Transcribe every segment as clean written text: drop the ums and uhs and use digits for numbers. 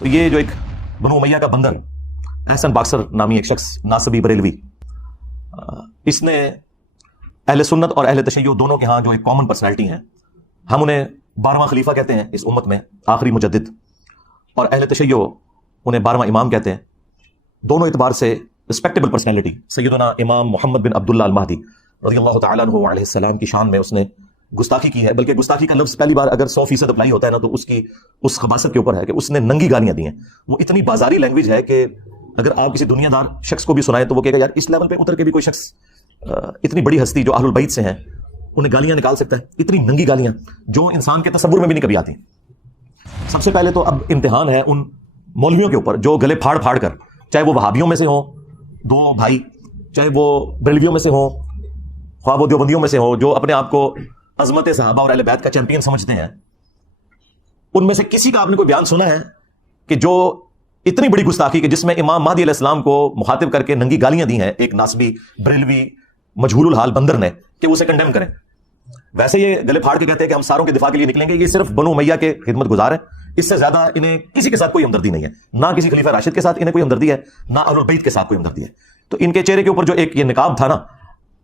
تو یہ جو ایک بنو امیہ کا بندر احسن باکسر نامی ایک شخص ناصبی بریلوی، اس نے اہل سنت اور اہل تشیع دونوں کے ہاں جو ایک کامن پرسنالٹی ہیں، ہم انہیں 12واں خلیفہ کہتے ہیں اس امت میں، آخری مجدد، اور اہل تشیع انہیں 12واں امام کہتے ہیں۔ دونوں اعتبار سے رسپیکٹیبل پرسنالٹی سیدنا امام محمد بن عبداللہ المہدی رضی اللہ تعالیٰ عنہ علیہ السلام کی شان میں اس نے گستاخی کی ہے، بلکہ گستاخی کا لفظ پہلی بار اگر 100% اپلائی ہوتا ہے نا تو اس کی اس خباثت کے اوپر ہے کہ اس نے ننگی گالیاں دی ہیں۔ وہ اتنی بازاری لینگویج ہے کہ اگر آپ کسی دنیا دار شخص کو بھی سنائیں تو وہ کہے گا یار اس لیول پہ اتر کے بھی کوئی شخص اتنی بڑی ہستی جو اہل البیت سے ہیں انہیں گالیاں نکال سکتا ہے، اتنی ننگی گالیاں جو انسان کے تصور میں بھی نہیں کبھی آتی۔ سب سے پہلے تو اب امتحان ہے ان مولویوں کے اوپر جو گلے پھاڑ پھاڑ کر، چاہے وہ وہابیوں میں سے ہوں دو بھائی، چاہے وہ بریلویوں میں سے ہوں، خواہ وہ دیوبندیوں میں سے ہوں، جو اپنے آپ کو عظمت صحابہ اور اہل بیت کا چیمپئن سمجھتے ہیں، ان میں سے کسی کا آپ نے کوئی بیان سنا ہے کہ جو اتنی بڑی گستاخی کہ جس میں امام مہدی علیہ السلام کو مخاطب کر کے ننگی گالیاں دی ہیں ایک ناصبی بریلوی مجہول الحال بندر نے، کہ وہ اسے کنڈیم کریں؟ ویسے یہ گلے پھاڑ کے کہتے ہیں کہ ہم ساروں کے دفاع کے لیے نکلیں گے، یہ صرف بنو امیہ کے خدمت گزار ہیں، اس سے زیادہ انہیں کسی کے ساتھ کوئی ہمدردی نہیں ہے، نہ کسی خلیفہ راشد کے ساتھ انہیں کوئی ہمدردی ہے، نہ اہل البیت کے ساتھ کوئی ہمدردی ہے۔ تو ان کے چہرے کے اوپر جو ایک یہ نقاب تھا نا،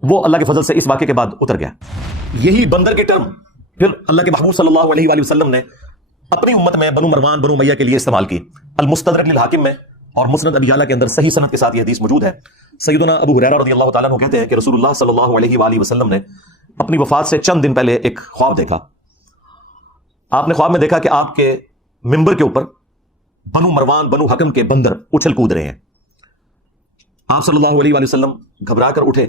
وہ اللہ کے فضل سے اس واقعے کے بعد اتر گیا۔ یہی بندر کی ٹرم پھر اللہ کے محبوب صلی اللہ علیہ وآلہ وسلم نے اپنی امت میں بنو مروان بنو امیہ کے لیے استعمال کی۔ المستدرک للحاکم میں اور مسند ابی یعلا کے اندر صحیح سند کے ساتھ یہ حدیث موجود ہے۔ سیدنا ابو ہریرہ رضی اللہ تعالیٰ عنہ کہتے ہیں کہ رسول اللہ صلی اللہ علیہ وآلہ وسلم نے اپنی وفات سے چند دن پہلے ایک خواب دیکھا۔ آپ نے خواب میں دیکھا کہ آپ کے ممبر کے اوپر بنو مروان بنو حکم کے بندر اچھل کود رہے ہیں۔ آپ صلی اللہ علیہ وآلہ وسلم گھبرا کر اٹھے،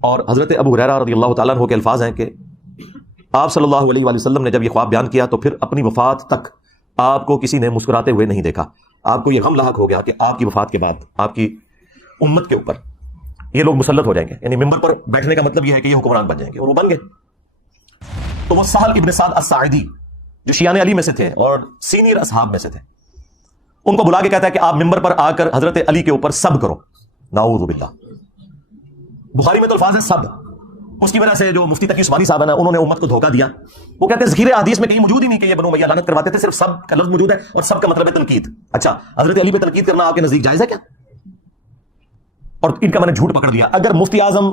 اور حضرت ابو ہریرہ رضی اللہ تعالیٰ عنہ کے الفاظ ہیں کہ آپ صلی اللہ علیہ وآلہ وسلم نے جب یہ خواب بیان کیا تو پھر اپنی وفات تک آپ کو کسی نے مسکراتے ہوئے نہیں دیکھا۔ آپ کو یہ غم لاحق ہو گیا کہ آپ کی وفات کے بعد آپ کی امت کے اوپر یہ لوگ مسلط ہو جائیں گے، یعنی ممبر پر بیٹھنے کا مطلب یہ ہے کہ یہ حکمران بن جائیں گے، اور وہ بن گئے۔ تو وہ سہل ابن سعد الساعدی جو شیعان علی میں سے تھے اور سینئر اصحاب میں سے تھے، ان کو بلا کے کہتا ہے کہ آپ ممبر پر آ کر حضرت علی کے اوپر سب کرو۔ نعوذ باللہ، بخاری میں تو الفاظ ہے سب۔ اس کی وجہ سے جو مفتی تقی عثمانی صاحب ہیں انہوں نے امت کو دھوکہ دیا۔ وہ کہتے ہیں ذکر حدیث میں کہیں موجود ہی نہیں کہ یہ بنو امیہ لعنت کرواتے تھے، صرف سب کا لفظ موجود ہے اور سب کا مطلب ہے تنقید۔ اچھا، حضرت علی پہ تنقید کرنا آپ کے نزدیک جائز ہے کیا؟ اور ان کا میں نے جھوٹ پکڑ لیا۔ اگر مفتی اعظم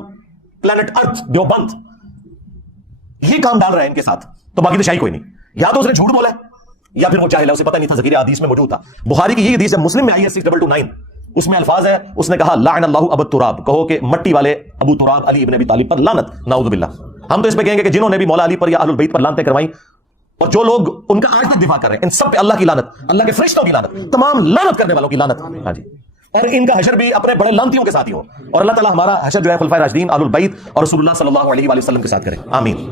پلانٹ ارتھ دیوبند یہ کام ڈال رہا ہے ان کے ساتھ تو باقی تو شاہی کوئی نہیں، یا تو اس نے جھوٹ بولا ہے یا پھر وہ جاہل ہے، اسے پتہ نہیں تھا ذکر حدیث میں موجود تھا۔ بخاری کی یہ حدیث ہے، مسلم میں آئی ہے 6229، اس میں الفاظ ہے، اس نے کہا لعن اللہ ابو تراب، کہو کہ مٹی والے ابو تراب علی ابن ابی طالب پر لعنت، نعوذ باللہ۔ ہم تو اس پہ کہیں گے کہ جنہوں نے بھی مولا علی پر یا اہل البیت پر لعنتیں کروائیں اور جو لوگ ان کا آج تک دفاع کر رہے ہیں، ان سب پہ اللہ کی لعنت، اللہ کے فرشتوں کی لعنت، تمام لعنت کرنے والوں کی لعنت۔ ہاں جی، اور ان کا حشر بھی اپنے بڑے لعنتیوں کے ساتھ ہی ہو، اور اللہ تعالی ہمارا حشر جو ہے خلفائے راشدین اہل البیت اور رسول اللہ صلی اللہ علیہ وآلہ وسلم کے ساتھ کرے، آمین۔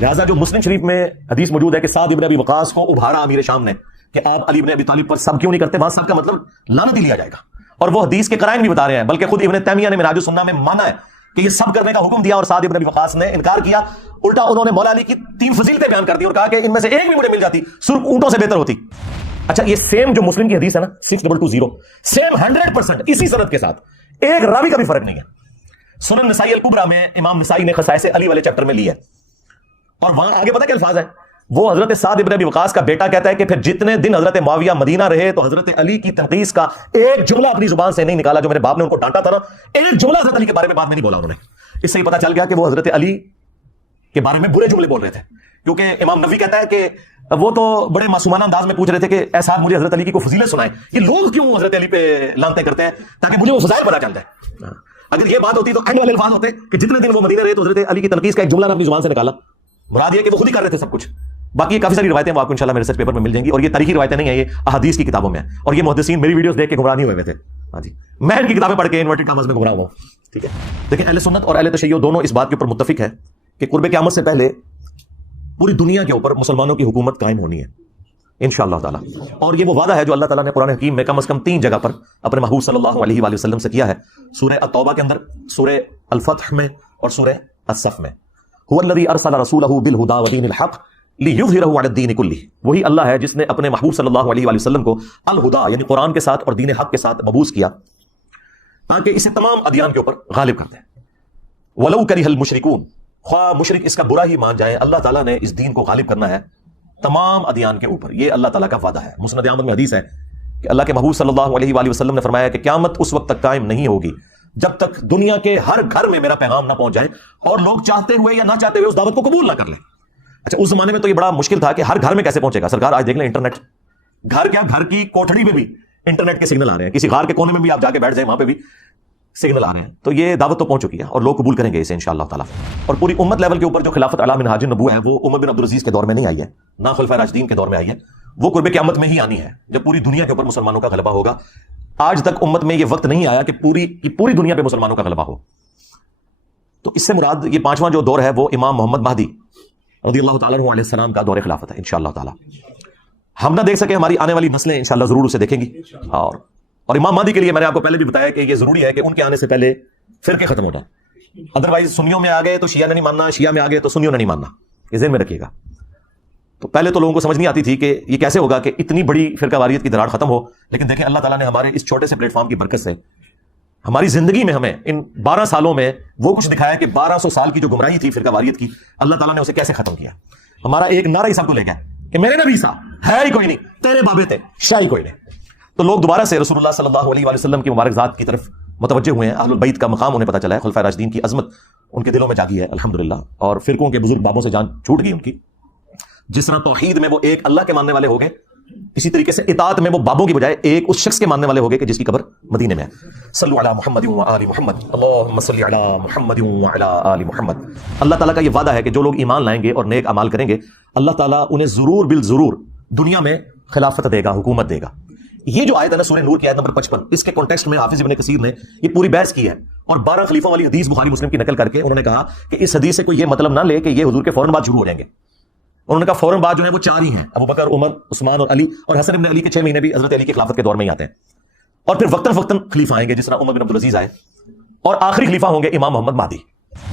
لہٰذا جو مسلم شریف میں حدیث موجود ہے کہ سعد ابن ابی وقاص کو ابھارا امیر شام نے کہ آپ علی ابن ابی طالب پر سب کیوں نہیں کرتے، وہاں سب کا مطلب لعنت ہی لیا جائے گا، اور وہ حدیث کے قرائن بھی بتا رہے ہیں، بلکہ خود ابن تیمیہ نے منہاج السنہ میں مانا ہے کہ یہ سب کرنے کا حکم دیا اور سعد ابن ابی وقاص نے انکار کیا۔ الٹا انہوں نے مولا علی کی 3 فضیلتیں بیان کر دی اور کہا کہ ان میں سے ایک بھی مجھے مل جاتی سرخ اونٹوں سے بہتر ہوتی۔ اچھا، یہ سیم جو مسلم کی حدیث ہے نا 6220، سیم 100% اسی سند کے ساتھ، ایک راوی کا بھی فرق نہیں ہے۔ سنن نسائی الکبریٰ میں امام نسائی نے خصائص علی والے چیپٹر میں لی ہے، اور وہاں آگے پتہ کیا الفاظ ہے؟ وہ حضرت سعد ابن ابی وقاص کا بیٹا کہتا ہے کہ پھر جتنے دن حضرت معاویہ مدینہ رہے تو حضرت علی کی تنقیص کا ایک جملہ اپنی زبان سے نہیں نکالا، جو میرے باپ نے ان کو ڈانٹا تھا نا، ایک جملہ حضرت علی کے بارے میں بعد میں نہیں بولا انہوں نے۔ اس سے یہ پتہ چل گیا کہ وہ حضرت علی کے بارے میں برے جملے بول رہے تھے، کیونکہ امام نووی کہتا ہے کہ وہ تو بڑے معصومانہ انداز میں پوچھ رہے تھے کہ اے صاحب مجھے حضرت علی کی کوئی فضیلت سنائیں، یہ لوگ کیوں حضرت علی پہ لعنتیں کرتے ہیں، تاکہ مجھے وہ فضائل پتہ چل جائے۔ اگر یہ بات ہوتی تو اینڈ والے الفاظ ہوتے کہ جتنے دن وہ مدینہ رہے تو حضرت علی کی تنقیص کا ایک جملہ نے اپنی زبان سے نکالا، مراد یہ کہ وہ خود ہی کر رہے تھے سب کچھ۔ باقی کافی ساری روایتیں وہ آپ کو انشاءاللہ میرے ریسرچ پیپر میں مل جائیں گی، اور یہ تاریخی روایتیں نہیں ہیں، یہ احادیث کی کتابوں میں ہیں، اور یہ محدثین میری ویڈیوز دیکھ کے گمراہ نہیں ہوئے تھے۔ ہاں جی، میں ان کی کتابیں پڑھ کے انورٹڈ کامز میں گمراہ ہوں، ٹھیک ہے۔ لیکن اہل سنت اور اہل تشیع دونوں اس بات کے اوپر متفق ہے کہ قرب قیامت سے پہلے پوری دنیا کے اوپر مسلمانوں کی حکومت قائم ہونی ہے انشاءاللہ تعالی، اور یہ وہ وعدہ ہے جو اللہ تعالیٰ نے قرآن حکیم میں کم از کم 3 جگہ پر اپنے محبوب صلی اللہ علیہ وآلہ وسلم سے کیا ہے، سورہ التوبہ کے اندر، سورہ الفتح میں، اور سورہ الصف میں۔ هو الذی ارسل رسولہ بالہدی ودین الحق لیظہرہ علی الدین کلہ، وہی اللہ ہے جس نے اپنے محبوب صلی اللہ علیہ وآلہ وسلم کو الہدا یعنی قرآن کے ساتھ اور دین حق کے ساتھ مبعوث کیا تاکہ اسے تمام ادیان کے اوپر غالب کر دیں۔ وَلَوْ كَرِهَ الْمُشْرِكُونَ، خواہ مشرک اس کا برا ہی مان جائیں، اللہ تعالیٰ نے اس دین کو غالب کرنا ہے تمام ادیان کے اوپر. یہ اللہ تعالیٰ کا وعدہ ہے. مسند احمد میں حدیث ہے کہ اللہ کے محبوب صلی اللہ علیہ وآلہ وسلم نے فرمایا کہ قیامت اس وقت تک قائم نہیں ہوگی جب تک دنیا کے ہر گھر میں میرا پیغام نہ پہنچ جائے اور لوگ چاہتے ہوئے یا نہ چاہتے ہوئے اس دعوت کو قبول نہ کر لیں. اچھا اس زمانے میں تو یہ بڑا مشکل تھا کہ ہر گھر میں کیسے پہنچے گا. سرکار آج دیکھ لیں انٹرنیٹ, گھر کیا گھر کی کوٹھڑی میں بھی انٹرنیٹ کے سگنل آ رہے ہیں, کسی غار کے کونے میں بھی آپ جا کے بیٹھ جائیں وہاں پہ بھی سگنل آ رہے ہیں. تو یہ دعوت تو پہنچ چکی ہے اور لوگ قبول کریں گے اسے انشاءاللہ تعالیٰ. اور پوری امت لیول کے اوپر جو خلافت علی منہاج النبوہ ہے وہ عمر بن عبدالعزیز کے دور میں نہیں آئی ہے, نہ خلفائے راشدین کے دور میں آئی ہے, وہ قرب قیامت میں ہی آنی ہے جب پوری دنیا کے اوپر مسلمانوں کا غلبہ ہوگا. آج تک امت میں یہ وقت نہیں آیا کہ پوری دنیا پہ مسلمانوں کا غلبہ ہو. تو اس سے مراد یہ پانچواں جو دور ہے وہ امام محمد مہدی رضی اللہ تعالیٰ عنہ علیہ السلام کا دور خلافت ہے انشاءاللہ تعالیٰ. ہم نہ دیکھ سکے, ہماری آنے والی نسلیں انشاءاللہ ضرور اسے دیکھیں گی. اور امام مہدی کے لیے میں نے آپ کو پہلے بھی بتایا کہ یہ ضروری ہے کہ ان کے آنے سے پہلے فرقے ختم ہو جائیں. ادروائز سنیوں میں آ گئے تو شیعہ نے نہیں ماننا, شیعہ میں آ گئے تو سنیوں نے نہیں ماننا. یہ ذہن میں رکھیے گا. تو پہلے تو لوگوں کو سمجھ نہیں آتی تھی کہ یہ کیسے ہوگا کہ اتنی بڑی فرقہ واریت کی دراڑ ختم ہو. لیکن دیکھیں اللہ تعالیٰ نے ہمارے اس چھوٹے سے پلیٹ فارم کی برکت سے ہماری زندگی میں ہمیں ان 12 سالوں میں وہ کچھ دکھایا کہ 1200 سال کی جو گمراہی تھی فرقہ واریت کی, اللہ تعالیٰ نے اسے کیسے ختم کیا. ہمارا ایک نعرہ ہی سب کو لے گیا کہ میرے نبی سا ہے ہی کوئی نہیں, تیرے بابے تھے شاہ ہی کوئی نہیں. تو لوگ دوبارہ سے رسول اللہ صلی اللہ علیہ وآلہ وسلم کی مبارک ذات کی طرف متوجہ ہوئے ہیں. اہل البیت کا مقام انہیں پتہ چلا ہے, خلفائے راشدین کی عظمت ان کے دلوں میں جاگی ہے الحمدللہ. اور فرقوں کے بزرگ بابوں سے جان چھوٹ گئی ان کی. جس طرح توحید میں وہ ایک اللہ کے ماننے والے ہو گئے, اسی طریقے سے اطاعت میں وہ بابوں کی بجائے ایک اس شخص کے ماننے والے ہو گئے کہ جس کی قبر مدینے میں ہے. صلو علی محمد و آل محمد, اللہم صلی علی محمد و علی آل محمد. اللہ تعالیٰ کا یہ وعدہ ہے کہ جو لوگ ایمان لائیں گے اور نیک اعمال کریں گے اللہ تعالیٰ انہیں ضرور بالضرور دنیا میں خلافت دے گا, حکومت دے گا. یہ جو آیت ہے نا سورہ نور کی آیت نمبر 55, اس کے کانٹیکسٹ میں حافظ ابن کثیر نے یہ پوری بحث کی ہے اور 12 خلیفوں والی حدیث بخاری مسلم کی نقل کر کے انہوں نے کہا کہ اس حدیث سے کوئی یہ مطلب نہ لے کہ یہ حضور کے فوراً بعد شروع ہو جائیں گے. انہوں نے کہا فوراً بعد جو ہے وہ 4 ہی ہیں, ابو بکر, عمر, عثمان اور علی, اور حسن ابن علی کے 6 مہینے بھی حضرت علی کی خلافت کے دور میں ہی آتے ہیں. اور پھر وقتاً فوقتاً خلیفہ آئیں گے جس طرح عمر بن عبدالعزیز آئے, اور آخری خلیفہ ہوں گے امام محمد مہدی.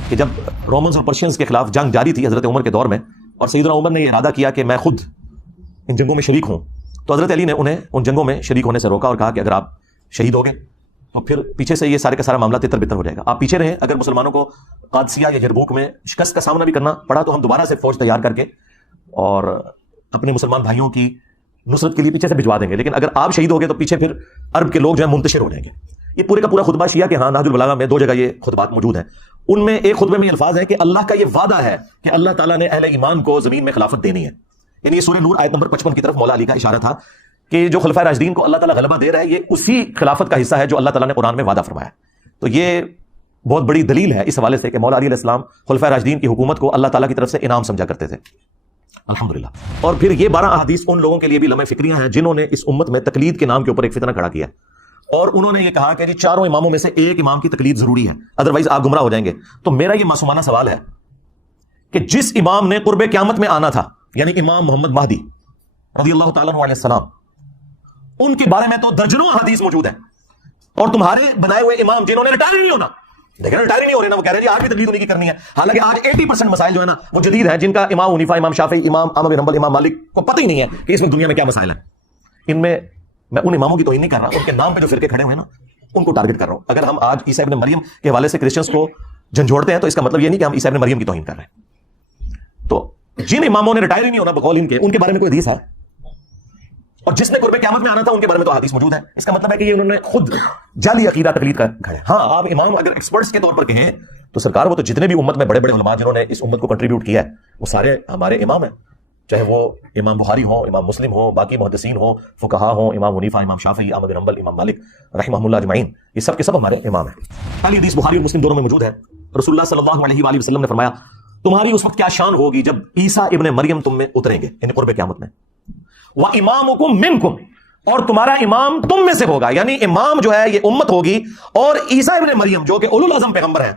کہ جب رومنز اور پرشینز کے خلاف جنگ جاری تھی حضرت عمر کے دور میں اور سیدنا عمر نے یہ ارادہ کیا کہ میں خود ان جنگوں میں شریک ہوں, تو حضرت علی نے انہیں ان جنگوں میں شریک ہونے سے روکا اور کہا کہ اگر آپ شہید ہو گئے تو پھر پیچھے سے یہ سارے کا سارا معاملہ تتر بتر ہو جائے گا. آپ پیچھے رہیں, اگر مسلمانوں کو قادسیہ یا یرموک میں شکست کا سامنا بھی کرنا پڑا تو ہم دوبارہ سے فوج تیار کر کے اور اپنے مسلمان بھائیوں کی نصرت کے لیے پیچھے سے بھجوا دیں گے. لیکن اگر آپ شہید ہو گئے تو پیچھے پھر عرب کے لوگ جو ہیں منتشر ہو جائیں گے. یہ پورے کا پورا خطبہ شیعہ کے ہاں نہج البلاغہ میں 2 جگہ یہ خطبات موجود ہیں. ان میں ایک خطبے میں یہ الفاظ ہیں کہ اللہ کا یہ وعدہ ہے کہ اللہ تعالیٰ نے اہل ایمان کو زمین میں خلافت دینی ہے. یعنی یہ سورہ نور آیت نمبر 55 کی طرف مولا علی کا اشارہ تھا کہ جو خلفائے راشدین کو اللہ تعالیٰ غلبہ دے رہا ہے یہ اسی خلافت کا حصہ ہے جو اللہ تعالیٰ نے قرآن میں وعدہ فرمایا. تو یہ بہت بڑی دلیل ہے اس حوالے سے کہ مولا علی علیہ السلام خلفائے راشدین کی حکومت کو اللہ تعالیٰ کی طرف سے انعام سمجھا کرتے تھے الحمدللہ. اور پھر یہ 12 احادیث ان لوگوں کے لیے بھی لمحہ فکریاں ہیں جنہوں نے اس امت میں تقلید کے نام کے اوپر ایک فتنہ کھڑا کیا, اور انہوں نے یہ کہا کہ 4 اماموں میں سے ایک امام کی تقلید ضروری ہے, ادروائز آپ گمراہ ہو جائیں گے. تو میرا یہ معصومانہ سوال ہے کہ جس امام نے قرب قیامت میں آنا تھا یعنی امام محمد مہدی رضی اللہ تعالیٰ عنہ علیہ السلام, ان کے بارے میں تو درجنوں حدیث موجود ہیں, اور تمہارے بنائے ہوئے امام جنہوں نے ریٹائر نہیں ہونا, دیکھیں ریٹائر نہیں ہو رہے نا, وہ کہہ رہے ہیں آج بھی تقلید انہیں کی کرنی ہے. حالانکہ آج 80% مسائل جو ہے نا وہ جدید ہیں جن کا امام حنیفہ, امام شافعی, امام احمد بن حنبل, امام مالک کو پتہ ہی نہیں ہے کہ اس وقت دنیا میں کیا مسائل ہیں. ان میں ان اماموں کی توہین نہیں کر رہا, ان کے نام پہ جو فرقے کھڑے ہوئے ہیں نا ان کو ٹارگٹ کر رہا ہوں. اگر ہم آج عیسیٰ ابن مریم کے حوالے سے کرسچنس کو جھنجھوڑتے ہیں تو اس کا مطلب یہ نہیں کہ ہم عیسیٰ ابن مریم کی توہین کر رہے ہیں. تو جن اماموں نے ریٹائر نہیں ہونا بقول ان کے بارے میں کوئی حدیث ہے, اور جس نے قرب قیامت میں آنا تھا ان کے بارے میں تو حدیث موجود ہے. اس کا مطلب ہے کہ یہ انہوں نے خود جعلی عقیدہ تقلید کر گھڑے. ہاں آپ امام اگر ایکسپرٹس کے طور پر کہیں تو سرکار وہ تو جتنے بھی امت میں بڑے بڑے علماء جنہوں نے اس امت کو کنٹریبیوٹ کیا ہے وہ سارے ہمارے امام ہیں, چاہے وہ امام بخاری ہوں, امام مسلم ہوں, باقی محدثین ہوں, فقہا ہوں, امام حنیفہ, امام شافعی, احمد بن حنبل, امام مالک رحمہ اللہ اجمعین, یہ سب کے سب ہمارے امام ہیں. پہلی حدیث بخاری اور مسلم دونوں میں موجود ہے. رسول اللہ صلی اللہ علیہ وآلہ وسلم نے فرمایا تمہاری اس وقت کیا شان ہوگی جب عیسیٰ ابن مریم تم میں اتریں گے یعنی قرب قیامت میں, وَإِمَامُكُم مِّنكُم, اور تمہارا امام تم میں سے ہوگا. یعنی امام جو ہے یہ امت ہوگی, اور عیسیٰ ابن مریم جو کہ اولو العزم پیغمبر ہیں,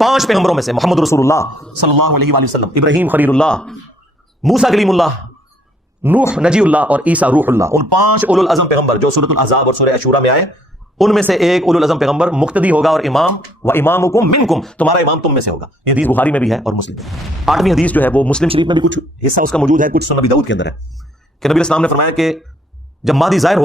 5 پیغمبروں میں سے, محمد رسول اللہ صلی اللہ علیہ وآلہ وسلم, ابراہیم خلیل اللہ, موسیٰ کلیم اللہ, نوح نجی اللہ, اور عیسیٰ روح اللہ, ان 5 اولو العزم پیغمبر جو سورۃ الاحزاب اور سورہ عشورہ میں آئے, ان میں سے ایک اولو العزم پیغمبر مقتدی ہوگا اور امام, وَإِمَامُكُم مِّنكُم, تمہارا امام تم میں سے ہوگا. یہ حدیث بخاری میں بھی ہے اور مسلم میں. 8ویں حدیث جو ہے وہ مسلم شریف میں بھی کچھ حصہ اس کا موجود ہے, کچھ سنن ابی داؤد کے اندر ہے کہ نبی اسلام نے فرمایا کہ جب مہدی ظاہر ہو